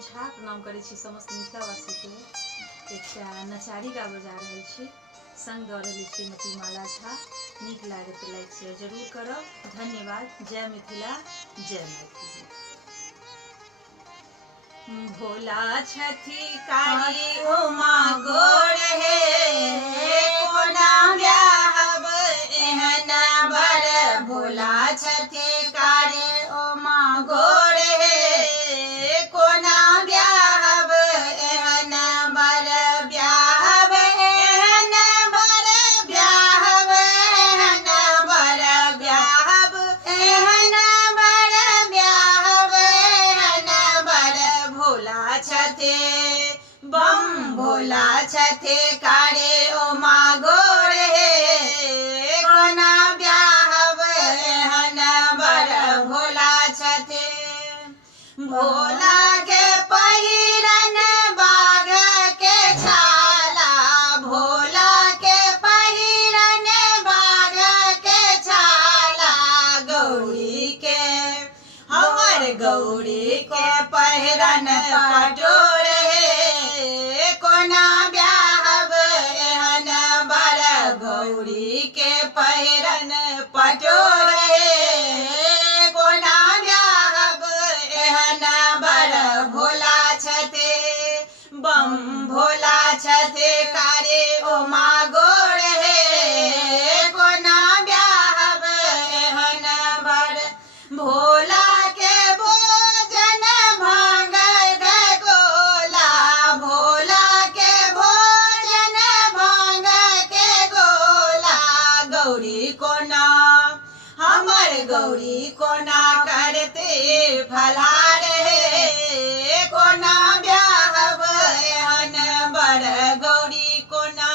झा प्रणाम करै छी समस्त मिथिलावासी के। एकटा नचारी गाबऽ जा रहल छी, संग दऽ रहल श्रीमती माला झा। नीक लागत तऽ लाइक शेयर जरूर करब। धन्यवाद। जय मिथिला, जय मैथिली। भोला छठी कारी उमा गोर हे, कोना ब्याहब एहन बर। भोला छठी कारी उमा गोर हे, कोना ब्याहब एहन बर। ब्याहब एहन बर, ब्याहब एहन बर, ब्याहब एहन बर, ब्याहब एहन बर। भोला छठे बम भोला छठे कारी उमा गोर हे, कोना ब्याहब एहन बर। भोला छठे भोला के पहिरन बाघ के छाला, भोला के पहिरन बाघ के छाला। गौरी के हमर गौरी के पहिरन पटोर हे, कोना ब्याहब एहन बर। गौरी के पहिरन पटोर हे, कोना ब्याहब एहन बर। भोला छठे बम भोला छठे कारी उमा गोर हे, कोना ब्याहब एहन बर। भोला के भोजन भांग गोला, भोला के भोजन भांग के गोला। गौरी कोना हमर गौरी कोना करते फलार हे, कोना ब्याहब एहन बर। गौरी कोना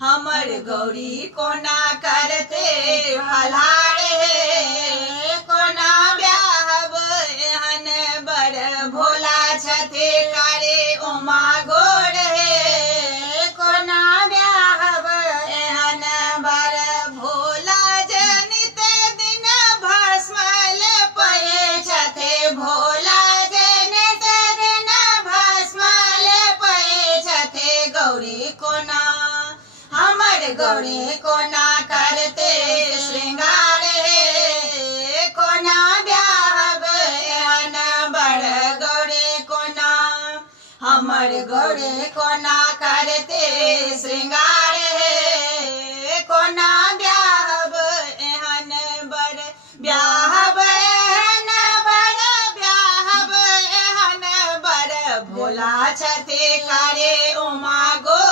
हमर गौरी कोना करते फलार हे, कोना ब्याहब एहन बर। भोला छठे कारी उमा गोर हे, कोना ब्याहब एहन बर। भोला जनित दिन भस्म लेपये छठे, भोला जनित दिन भस्म लेपये छठे। गौरी कोना हमर गौरी कोना करते श्रृंगार हे, कोना ब्याहब एहन बर। गौरी कोना हमर गौरी कोना करते श्रृंगार हे, कोना ब्याहब एहन बर। ब्याहब एहन बर, ब्याहब एहन बर। भोला छठे कारी उमा गोर